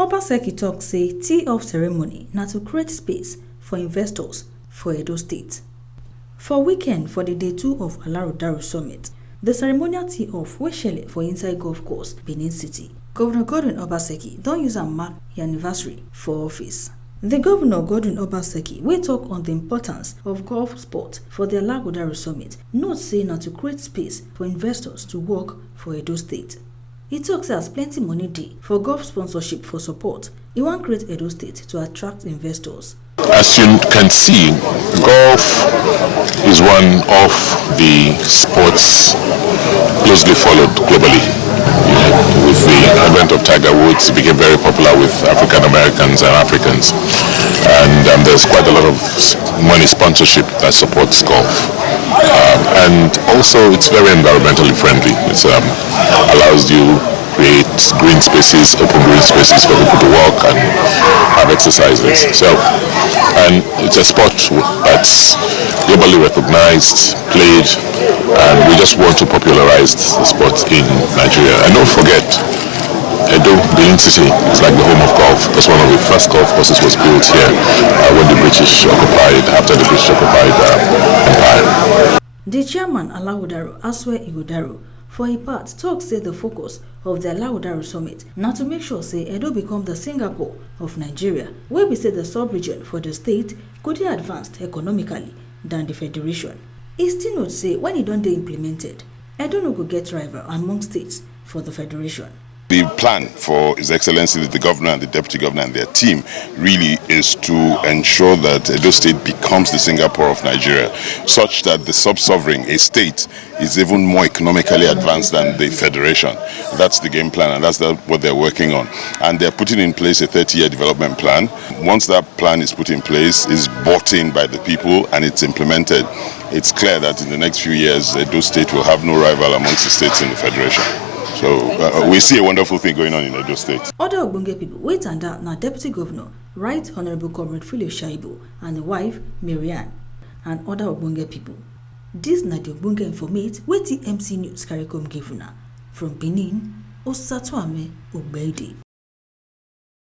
Obaseki talk say tee-off ceremony na to create space for investors for Edo State. For weekend for the day 2 of ALAGHODARO summit, the ceremonial tee-off wey shele for inside golf course Benin City. Governor Godwin Obaseki don use am mark the anniversary for office. The Governor Godwin Obaseki wey talk on the importance of golf sport for the ALAGHODARO summit note say na to create space for investors to work for Edo State. He talks as plenty money dey for golf sponsorship for support. He wan create Edo State to attract investors. As you can see, golf is one of the sports closely followed globally. With the advent of Tiger Woods, it became very popular with African Americans and Africans. And there's quite a lot of money sponsorship that supports golf. And also it's very environmentally friendly. It allows you create green spaces, open green spaces for people to walk and have exercises. And it's a sport that's globally recognized, played, and we just want to popularize the sport in Nigeria. And don't forget, Edo, Benin City, is like the home of golf, because one of the first golf courses was built here when the British occupied, after the British occupied empire. The chairman ALAGHODARO, Aswe Igodaro, for a part, talk say the focus of the ALAGHODARO summit now to make sure say Edo become the Singapore of Nigeria, where we say the sub-region for the state could be advanced economically than the federation. He still note say when it don't dey implemented, Edo no go get rival among states for the federation. The plan for His Excellency, the Governor and the Deputy Governor and their team really is to ensure that Edo State becomes the Singapore of Nigeria, such that the sub-sovereign, a state, is even more economically advanced than the federation. That's the game plan, and that's what they're working on. And they're putting in place a 30-year development plan. Once that plan is put in place, is bought in by the people, and it's implemented, it's clear that in the next few years, Edo State will have no rival amongst the states in the federation. So we see a wonderful thing going on in Edo State. Other Ogbonge people wait and that now Deputy Governor, Right Honorable Comrade Philip Shaibu and the wife Marianne and other Ogbonge people. This na the Ogbonge informate wey TMC News carry come give una from Benin, Osatuame Ogbeide.